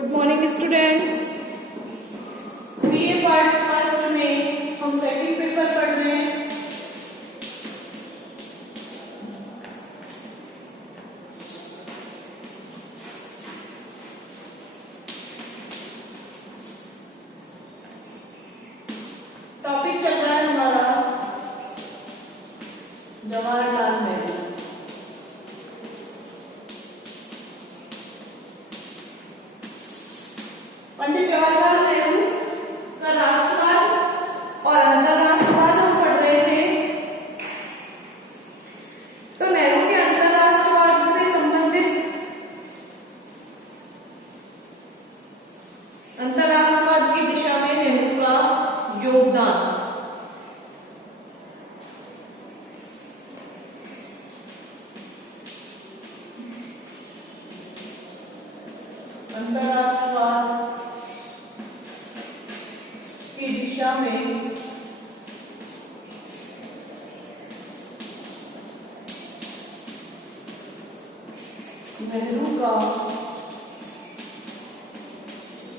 Good morning students. BA part first में हम second paper पढ़ रहे हैं। टॉपिक चल रहा है हमारा जवाहरलाल नेहरू। पंडित जवाहरलाल नेहरू का राष्ट्रवाद और अंतरराष्ट्रवाद हम पढ़ रहे थे। तो नेहरू के अंतरराष्ट्रवाद से संबंधित अंतरराष्ट्रवाद की दिशा में नेहरू का योगदान। अंतरराष्ट्रवाद की दिशा में नेहरू का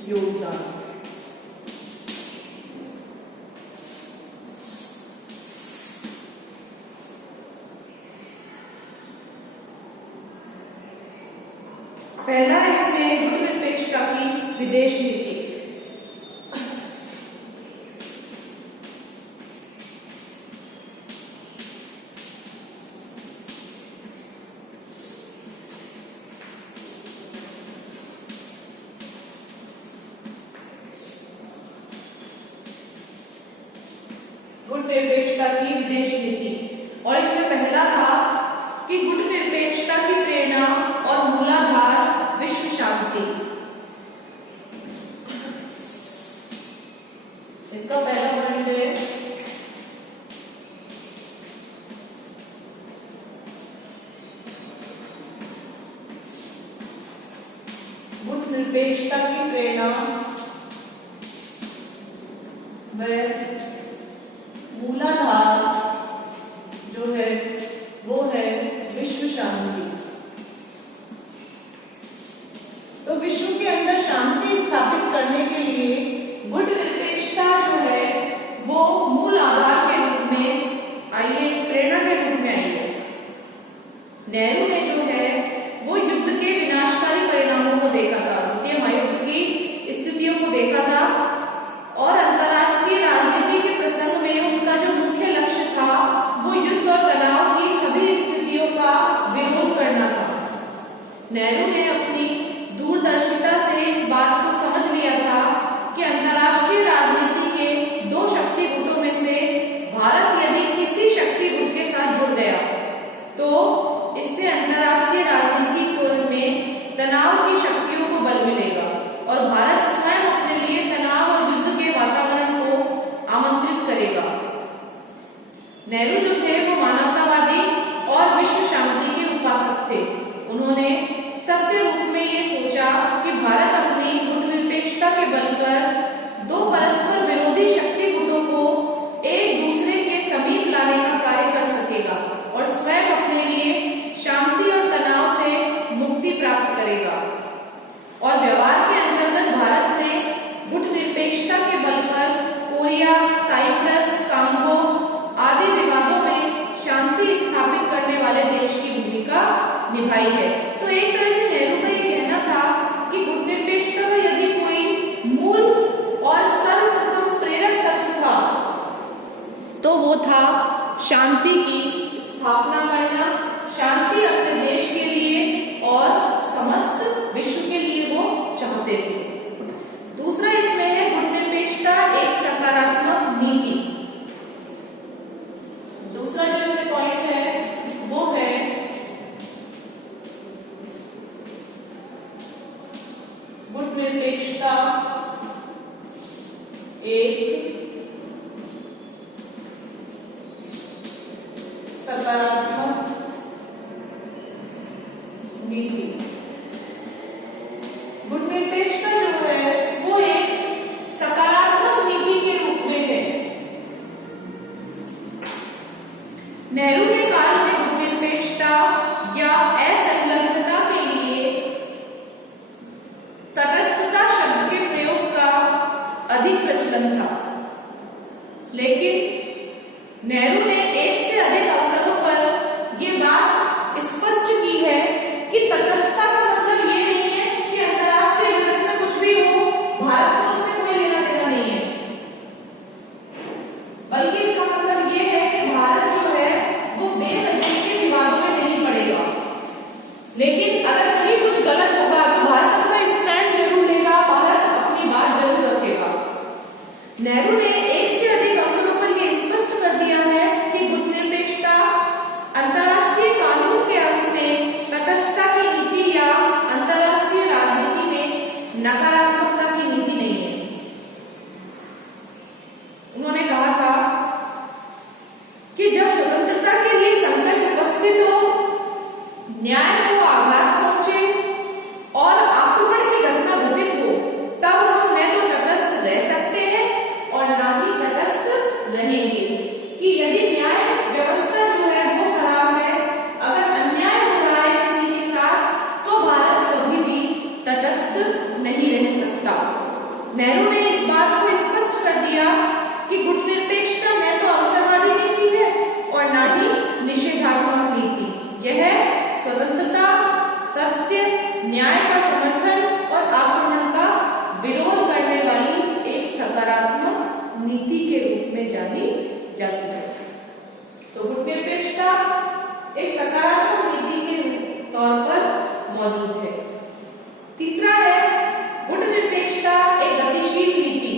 योगदान। पहला इसमें गुटनिरपेक्षता की विदेश नीति। गुटनिरपेक्षता की विदेश नीति, और इसमें पहला था कि गुटनिरपेक्षता की प्रेरणा और मूलाधार विश्व शांति। इसका पहला पॉइंट है गुटनिरपेक्षता की प्रेरणा व मूलाधार जो है वो है विश्व शांति। तो विश्व के अंदर शांति स्थापित करने के लिए गुटनिरपेक्षता जो है वो मूल आधार के रूप में आई है, प्रेरणा के रूप में आई है। नेहरू ने जो है वो युद्ध के विनाशकारी परिणामों को देखा था, द्वितीय महायुद्ध की स्थितियों को देखा था, और अंतरराष्ट्रीय राजनीति के प्रसंग में उनका जो मुख्य लक्ष्य था वो युद्ध और तनाव की सभी स्थितियों का विरोध करना था। नेहरू ने अपनी दूरदर्शिता से इस बात को समझ लिया था कि अंतरराष्ट्रीय राजनीति के दो शक्ति गुटों में से भारत यदि किसी शक्ति गुट के साथ जुड़ गया तो इससे अंतरराष्ट्रीय राजनीति में तनाव की शक्तियों को बल मिलेगा और भारत स्वयं अपने लिए तनाव और युद्ध के वातावरण को आमंत्रित करेगा। नेहरू जो थे वो मानवतावादी और विश्व शांति के उपासक थे। उन्होंने सत्य रूप में ये सोचा कि भारत अपनी गुटनिरपेक्षता के बल पर दो परस्पर विरोधी शक्ति गुटों को एक दूसरे के समीप लाने का कार्य कर सकेगा और स्वयं अपने लिए शांति और तनाव से मुक्ति प्राप्त करेगा। और व्यवहार के अंतर्गत भारत ने गुटनिरपेक्षता के बल पर कोरिया, साइप्रस, कांगो आदि विवादों में शांति स्थापित करने वाले देश की भूमिका निभाई है। तो एक तरह से नेहरू का ये कहना था कि गुटनिरपेक्षता का यदि कोई मूल और सर्वप्रथम प्रेरक तत्व था तो वो था शांति की स्थापना करना, शांति अपने देश के लिए और समस्त विश्व के लिए वो चाहते थे। दूसरा इसमें है गुटनिरपेक्षता एक सकारात्मक नीति। दूसरा जो इसमें पॉइंट है वो है गुटनिरपेक्षता एक सकारात्मक नीति। गुटनिरपेक्षता जो है वो एक सकारात्मक नीति के रूप में है। नेहरू के काल में गुटनिरपेक्षता या असंलग्नता के लिए तटस्थता प्रचलन था। लेकिन नेहरू ने एक से अधिक अवसरों पर ये बात स्पष्ट की है कि तटस्थता का मतलब ये नहीं है कि अंतर्राष्ट्रीय जगत में कुछ भी हो भारत को उससे कोई लेना देना नहीं है, बल्कि इसका मतलब ये है कि भारत जो है वो बेवजह के विवादों में नहीं पड़ेगा। लेकिन अगर कहीं कुछ गलत होगा तो भारत अपना स्टैंड जरूर लेगा, भारत अपनी बात जरूर रखेगा। नेहरू ने एक से अधिक अवसरों पर यह स्पष्ट कर दिया है कि गुटनिरपेक्षता अंतर्राष्ट्रीय कानून के अर्थ में तटस्थता की नीति या अंतर्राष्ट्रीय राजनीति में नकारात्मकता की नीति नहीं है। उन्होंने कहा था कि जब स्वतंत्रता के लिए संकट उपस्थित हो, न्याय को आघात पहुंचे और आक्रमण की घटना घटित हो, तब हम न तो तटस्थ रह सकते हैं और न ही तटस्थ रहेंगे। कि यदि न्याय व्यवस्था जो है वो खराब है, अगर अन्याय हो रहा है किसी के साथ, तो भारत कभी भी तटस्थ नहीं रह सकता। नेहरू ने इस बात को स्पष्ट कर दिया कि गुटनिरपेक्षता न तो अवसरवादी नीति है और न ही निषेधात्मक नीति। यह स्वतंत्रता, सत्य, न्याय का समर्थन और आक्रमण का विरोध करने वाली एक सकारात्मक नीति के रूप में जानी जाती है। तो गुटनिरपेक्षता एक सकारात्मक नीति के तौर पर मौजूद है। तीसरा है गुटनिरपेक्षता एक गतिशील नीति।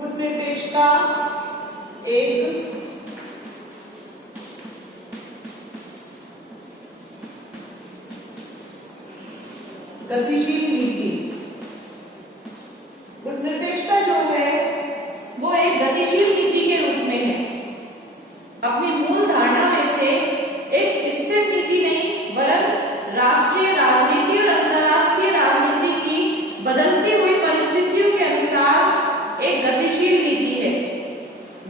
गुटनिरपेक्षता एक गतिशील नीति। गुटनिरपेक्षता जो है वो एक गतिशील नीति के रूप में है। अपनी मूल धारणा में से एक स्थिर नीति नहीं, वरन राष्ट्रीय राजनीति और अंतर्राष्ट्रीय राजनीति की बदलती हुई परिस्थितियों के अनुसार एक गतिशील नीति है।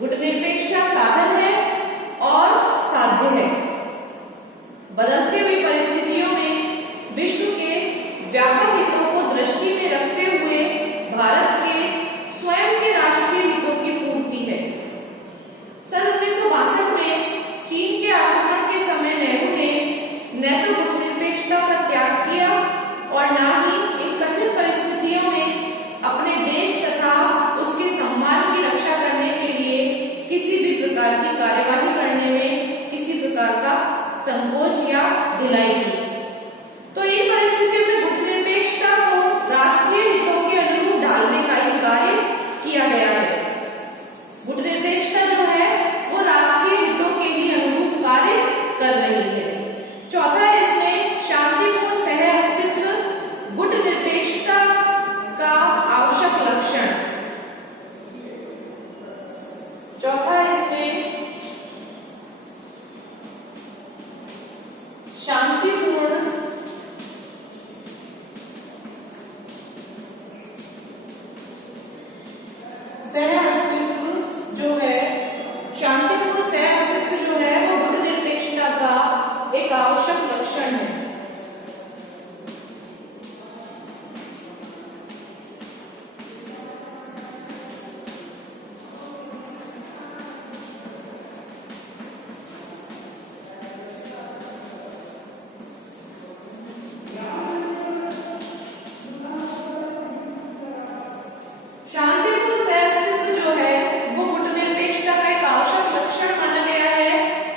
गुटनिरपेक्षता साधन है और साध्य है। बदलती हुई परिस्थितियों में विश्व के व्यापक हितों को दृष्टि में रखते हुए भारत के स्वयं के राष्ट्रीय हितों की पूर्ति है। सन 1962 में चीन के आक्रमण के समय नेहरू ने न तो गुटनिरपेक्षता का त्याग किया और न ही इन कठिन परिस्थितियों में अपने देश तथा उसके सम्मान की रक्षा करने के लिए किसी भी प्रकार की कार्यवाही करने में किसी प्रकार का संकोच या ढिलाई की। तो इन परिस्थितियों में गुटनिरपेक्षता को राष्ट्रीय हितों के अनुरूप डालने का ही कार्य किया गया है। गुटनिरपेक्षता जो है वो राष्ट्रीय हितों के ही अनुरूप कार्य कर रही है। चौथा है इसमें शांतिपूर्ण सह अस्तित्व गुटनिरपेक्षता का आवश्यक लक्षण। चौथा इसमें शांतिपूर्ण सह अस्तित्व जो है, शांतिपूर्ण सह अस्तित्व जो है वो गुटनिरपेक्षता का एक आवश्यक लक्षण है। शांतिपूर्ण सह अस्तित्व जो है वो गुटनिरपेक्षता का एक आवश्यक लक्षण माना गया है।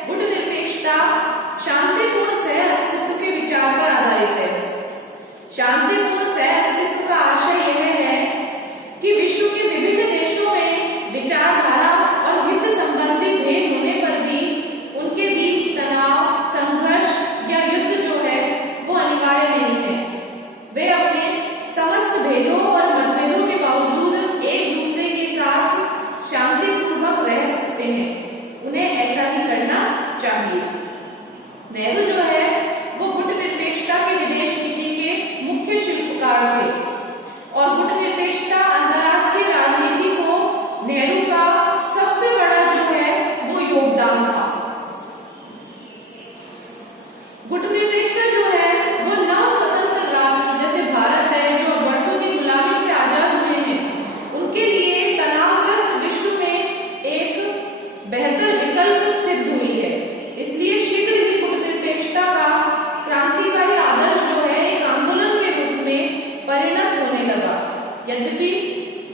गुटनिरपेक्षता शांतिपूर्ण सह अस्तित्व के विचार पर आधारित है। शांतिपूर्ण सह अस्तित्व का आशय यह है कि विश्व के विभिन्न देशों में विचारधारा और हित संबंधी भेद होने पर भी उनके बीच तनाव, संघर्ष या युद्ध जो है वो अनिवार्य नहीं है। वे अपने समस्त भेदों और मतभेदों के बावजूद एक दूसरे के साथ शांतिपूर्वक रह सकते हैं। उन्हें ऐसा ही करना चाहिए। नेहरू जो है वो गुटनिरपेक्षता के विदेश नीति के मुख्य शिल्पकार थे और गुटनिरपेक्षता अंतर्राष्ट्रीय राजनीति को यद्यपि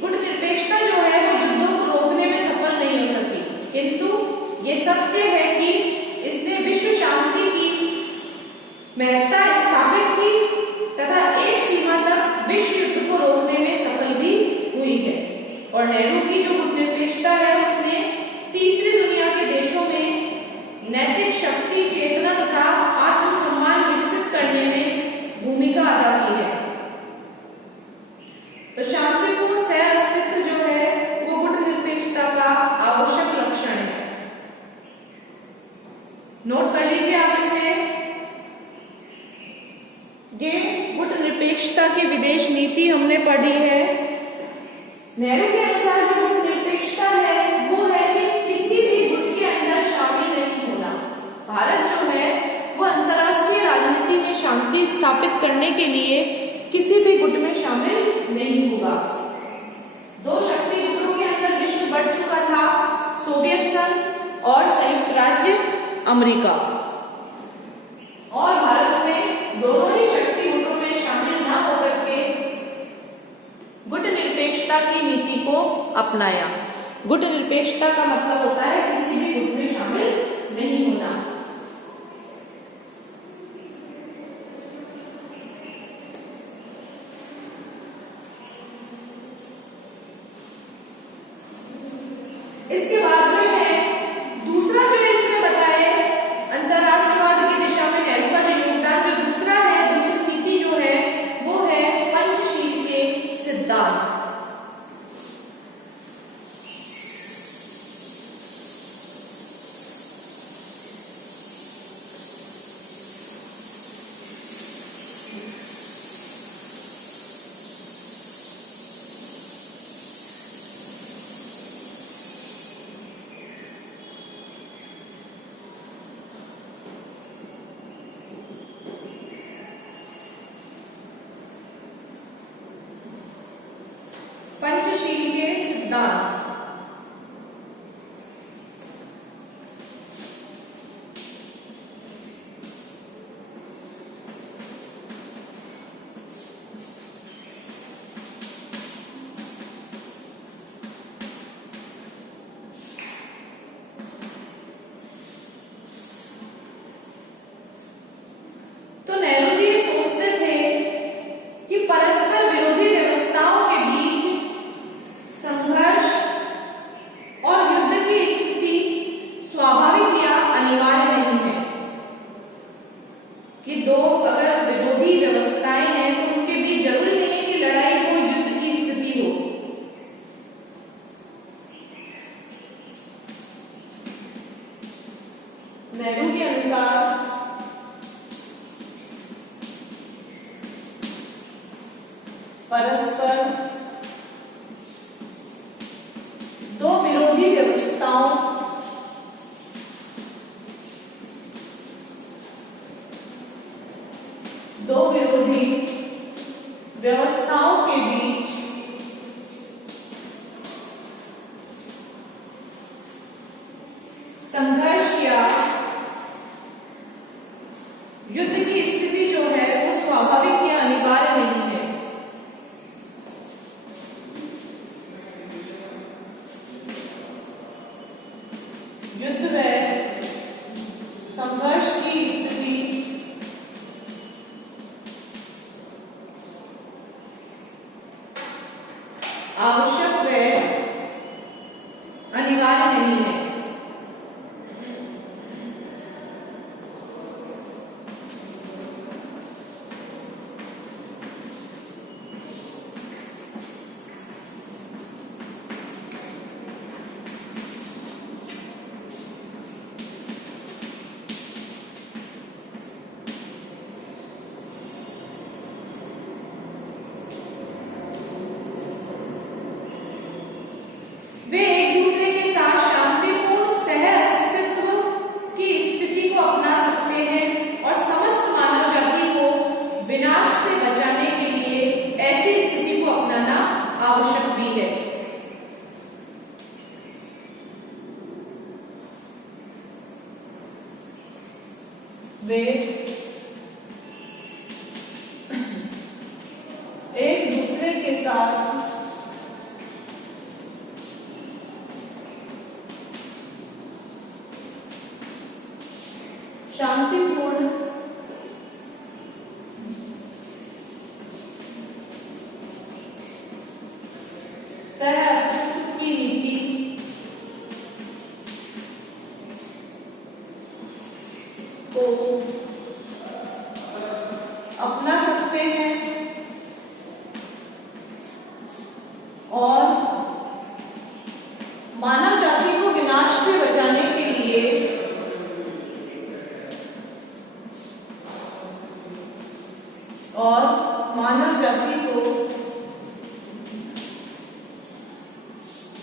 गुटनिरपेक्षता जो है वो युद्धों को रोकने में सफल नहीं हो सकी, किंतु ये सत्य है कि इसने विश्व शांति की महत्ता स्थापित की तथा एक सीमा तक विश्व युद्ध को रोकने में सफल भी हुई है। और नेहरू की जो गुटनिरपेक्षता है उसने तीसरी दुनिया के देशों में नैतिक शक्ति, चेतना तथा आत्मसम्मान विकसित करने में भूमिका अदा की है। तो शांतिपूर्ण सह अस्तित्व जो है वो गुटनिरपेक्षता का आवश्यक लक्षण है। नोट कर लीजिए आप इसे। ये गुटनिरपेक्षता की विदेश नीति हमने पढ़ी है। नेहरू के अनुसार जो गुटनिरपेक्षता है वो है कि किसी भी गुट के अंदर शामिल नहीं होना। भारत जो है वो अंतर्राष्ट्रीय राजनीति में शांति स्थापित करने के लिए किसी भी गुट में शामिल नहीं होगा। दो शक्ति गुटों के अंदर विश्व बढ़ चुका था, सोवियत संघ और संयुक्त राज्य अमेरिका, और भारत ने दोनों ही शक्ति गुटों में शामिल न होकर के गुटनिरपेक्षता की नीति को अपनाया। गुटनिरपेक्षता का मतलब होता है किसी भी गुट में शामिल नहीं होना। इसके बाद में है दूसरा जो इसमें बताया अंतरराष्ट्रवाद की दिशा में नेहरू का जो योगदान जो दूसरा है, दूसरी नीति जो है वो है पंचशील के सिद्धांत। पंचशील के सिद्धांत तो नेहरू जी ये सोचते थे कि परस्पर विरोधी व्यवस्थाओं के बीच संघर्ष और युद्ध की स्थिति स्वाभाविक या अनिवार्य नहीं है। कि दो अगर विरोधी व्यवस्थाएं हैं तो उनके बीच जरूरी नहीं है कि लड़ाई हो, युद्ध की स्थिति हो। नेहरू के अनुसार परस्पर दो विरोधी व्यवस्थाओं के बीच संघर्ष या युद्ध की स्थिति जो है वो स्वाभाविक या अनिवार्य नहीं है। युद्ध व संघर्ष की स्थिति आवश्यक व अनिवार्य नहीं है। वे एक दूसरे के साथ शांतिपूर्ण सह अस्तित्व की स्थिति को अपना सकते हैं और समस्त मानव जाति को विनाश से बचाने के लिए ऐसी स्थिति को अपनाना आवश्यक भी है। वे एक दूसरे दूसरे के साथ शांतिपूर्ण सहअस्तित्व की नीति को अपना सकते हैं और मानव जाति को विनाश से बचाने के लिए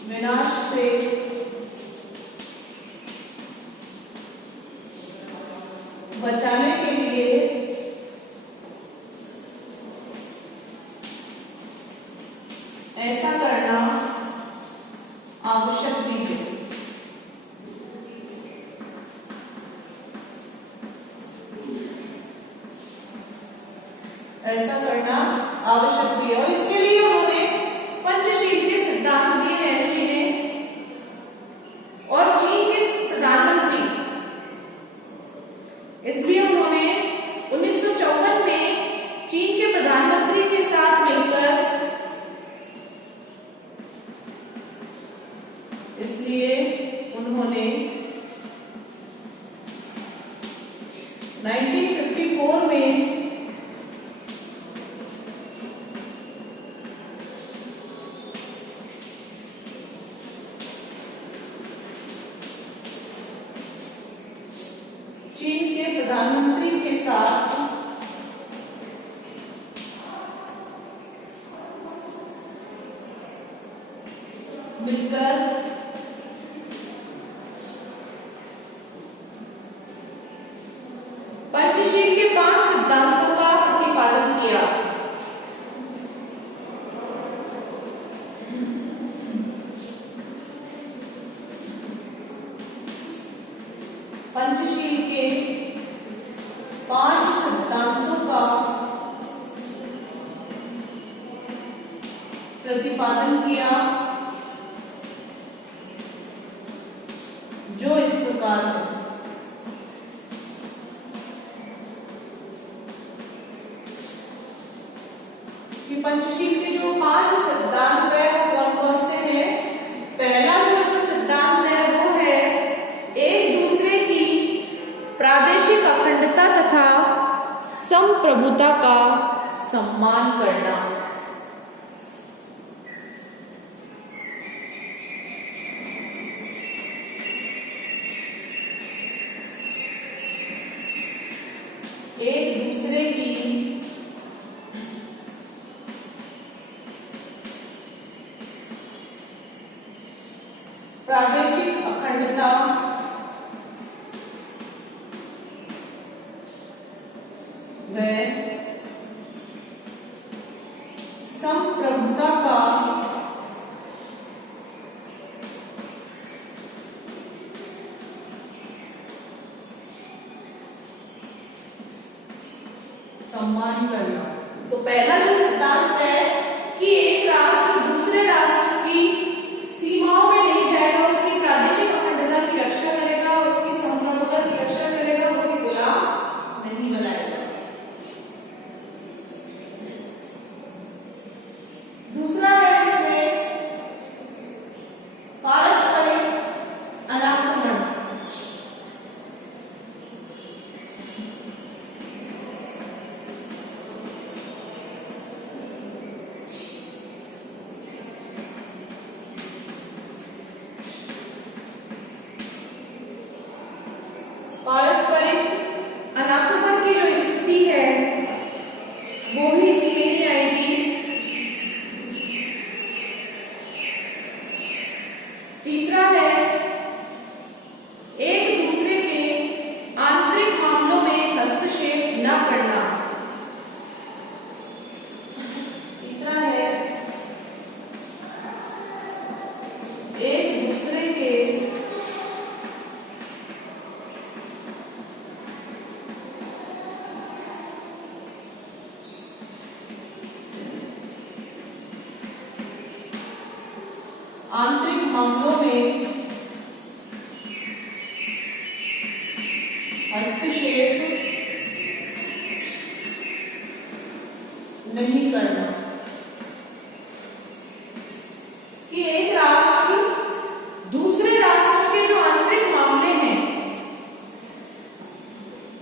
विनाश से बचाने के लिए ऐसा करना आवश्यक भी है। ऐसा करना आवश्यक भी है और इसके लिए उन्होंने पंचशील के सिद्धांत दिए नेहरू जी ने और चीन के प्रधानमंत्री, इसलिए उन्होंने 1954 में चीन के प्रधानमंत्री के साथ मिलकर उन्होंने 1954 में चीन के प्रधानमंत्री के साथ मिलकर पंचशील के 5 सिद्धांतों का प्रतिपादन किया। पंचशील के 5 सिद्धांतों का प्रतिपादन किया जो इस प्रकार है। पंचशील के जो 5 सिद्धांत है वो कौन कौन से हैं? पहला जो इसमें सिद्धांत है वो है एक दूसरे की प्रादेशिक अखंडता तथा संप्रभुता का सम्मान करना। एक दूसरे की प्रादेशिक अखंडता व संप्रभुता का सम्मान करना। तो पहला जो सिद्धांत है कि एक राष्ट्र दूसरे राष्ट्र की सीमाओं में नहीं जाएगा, उसकी प्रादेशिक अखंडता की रक्षा करेगा, उसकी संप्रभुता की रक्षा करेगा, उसे गुलाम नहीं बनाएगा। दूसरा है इसमें पारस्परिक अनाक्रमण। आंतरिक मामलों में हस्तक्षेप नहीं करना। कि एक राष्ट्र दूसरे राष्ट्र के जो आंतरिक मामले हैं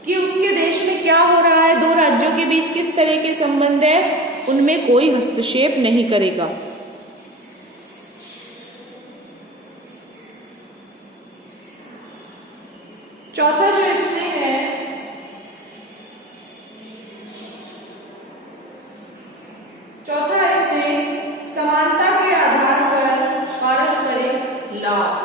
कि उसके देश में क्या हो रहा है, दो राज्यों के बीच किस तरह के संबंध है, उनमें कोई हस्तक्षेप नहीं करेगा। चौथा जो इसमें है, चौथा इसमें समानता के आधार पर पारस्परिक लाभ।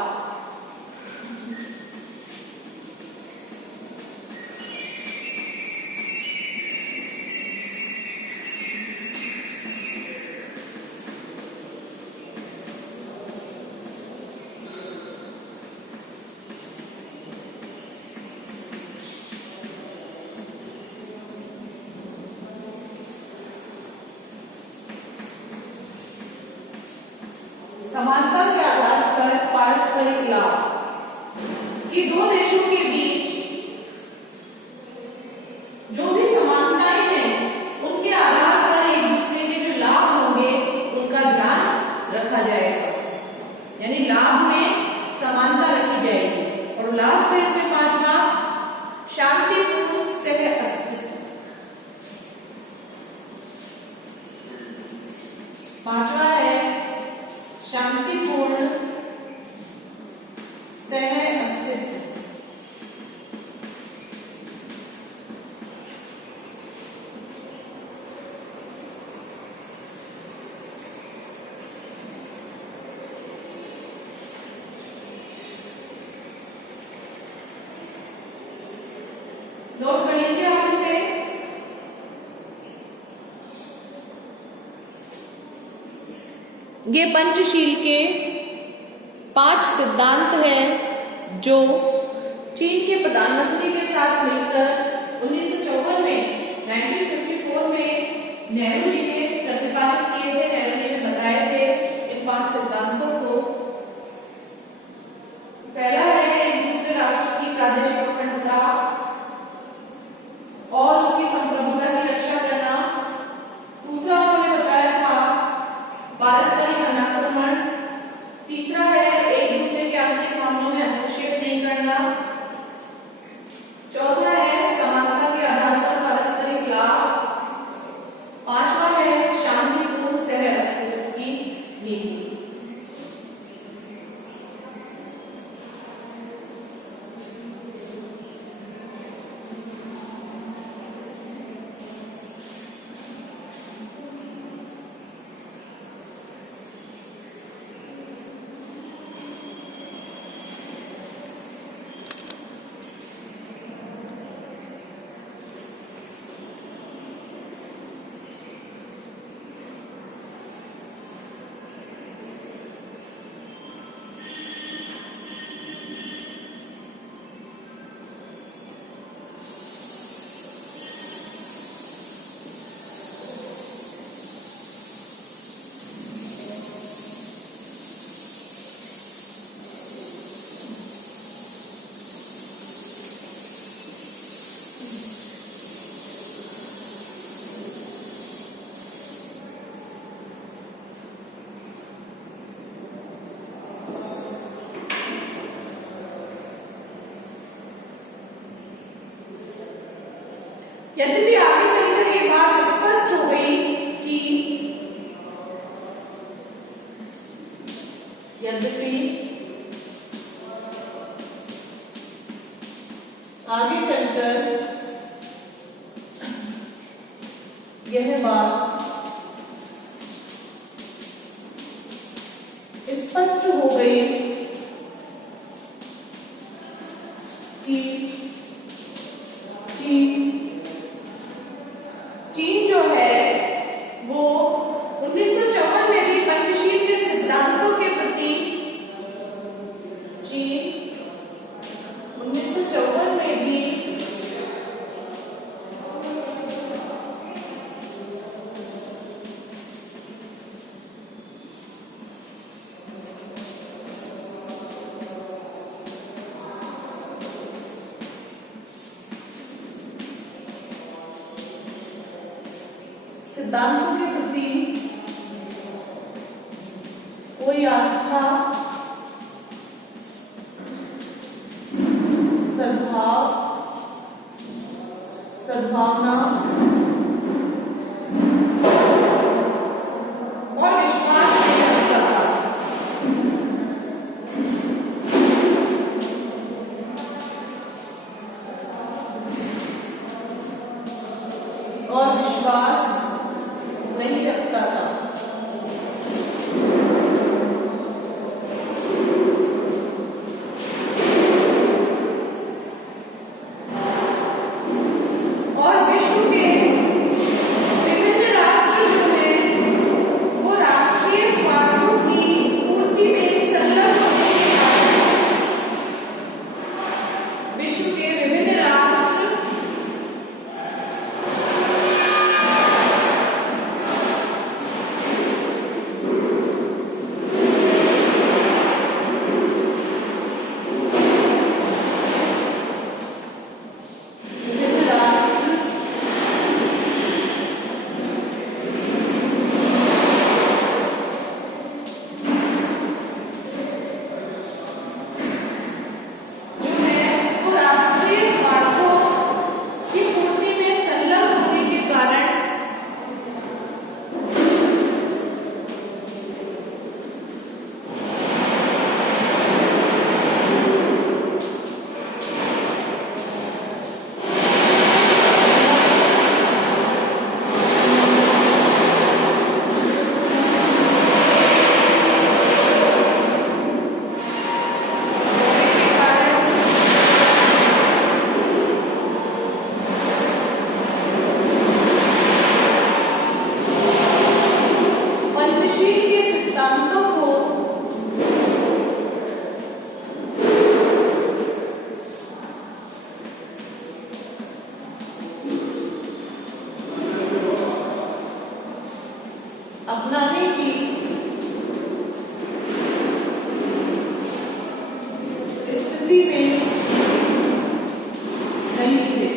समानता के आधार पर पारस्परिक लाभ कि दो देशों के बीच जो भी समानताएं हैं उनके आधार पर एक दूसरे के जो लाभ होंगे उनका ध्यान रखा जाएगा, यानी लाभ में समानता रखी जाएगी। और लास्ट है इसमें पांचवा, शांतिपूर्ण सह अस्तित्व। पांचवा है शांतिपूर्ण सह अस्तित्व। नोट कर लीजिए आप इसे। ये पंचशील के 5 सिद्धांत हैं जो चीन के प्रधानमंत्री के साथ मिलकर 1954 में 1954 में नेहरू जी ने प्रतिपादित किए थे, नेहरू जी ने बताए थे इन 5 सिद्धांतों को। पहला है एक दूसरे राष्ट्र की प्रादेशिक अखंडता और उसकी संप्रभुता की रक्षा करना। दूसरा उन्होंने बताया था पारस्परिक अनाक्रमण। तीसरा है एक दूसरे के आंतरिक मामलों में हस्तक्षेप नहीं करना। चौथा है समानता के आधार पर पारस्परिक लाभ। पांचवा है शांतिपूर्ण सह अस्तित्व की नीति। यद्यपि आगे चलकर ये बात स्पष्ट हो गई कि आगे चलकर यह बात स्पष्ट हो गई कि चीन जो है वो 1954 में भी पंचशील के सिद्धांतों के प्रति चीन 1954 में भी सिद्धांतों के प्रति कोई आस्था, सद्भावना और विश्वास नहीं रखता था। और विश्वास नहीं रखता था। अपनाने की स्थिति में नहीं थे।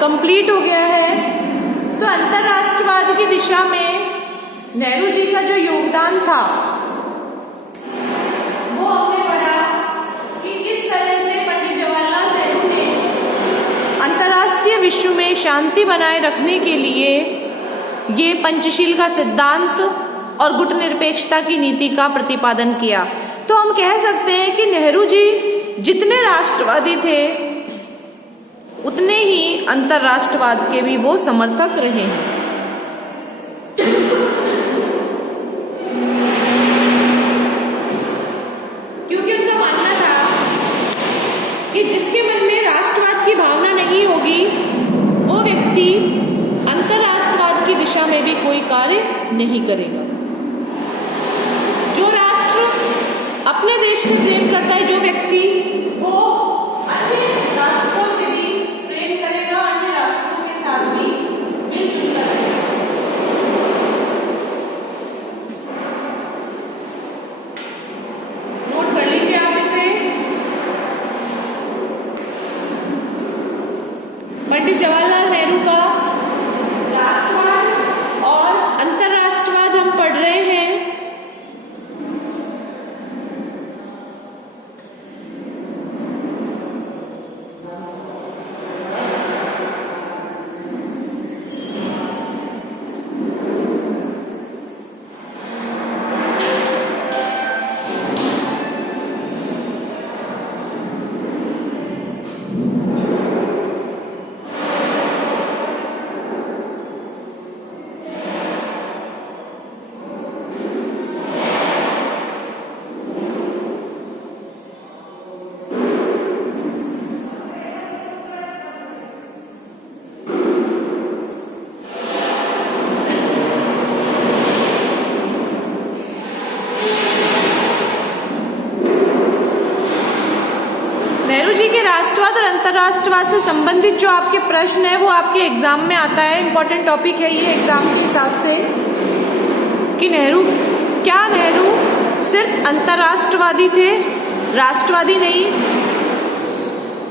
कंप्लीट हो गया है। तो अंतरराष्ट्रवाद की दिशा में नेहरू जी का जो योगदान था वो हमने पढ़ा कि किस तरह से पंडित जवाहरलाल नेहरू ने अंतरराष्ट्रीय विश्व में शांति बनाए रखने के लिए ये पंचशील का सिद्धांत और गुटनिरपेक्षता की नीति का प्रतिपादन किया। तो हम कह सकते हैं कि नेहरू जी जितने राष्ट्रवादी थे उतने ही अंतरराष्ट्रवाद के भी वो समर्थक रहे हैं। क्योंकि उनका मानना था कि जिसके मन में राष्ट्रवाद की भावना नहीं होगी वो व्यक्ति अंतरराष्ट्रवाद की दिशा में भी कोई कार्य नहीं करेगा। जो राष्ट्र अपने देश से प्रेम करता है, जो व्यक्ति वो अन्य राष्ट्रों से भी प्रेम करेगा, अन्य राष्ट्रों राष्ट्रवाद और अंतर्राष्ट्रवाद से संबंधित जो आपके प्रश्न है वो आपके एग्जाम में आता है। इंपॉर्टेंट टॉपिक है ये एग्जाम के हिसाब से कि नेहरू सिर्फ अंतर्राष्ट्रवादी थे, राष्ट्रवादी नहीं,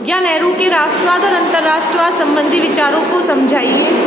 या नेहरू के राष्ट्रवाद और अंतर्राष्ट्रवाद संबंधी विचारों को समझाइए।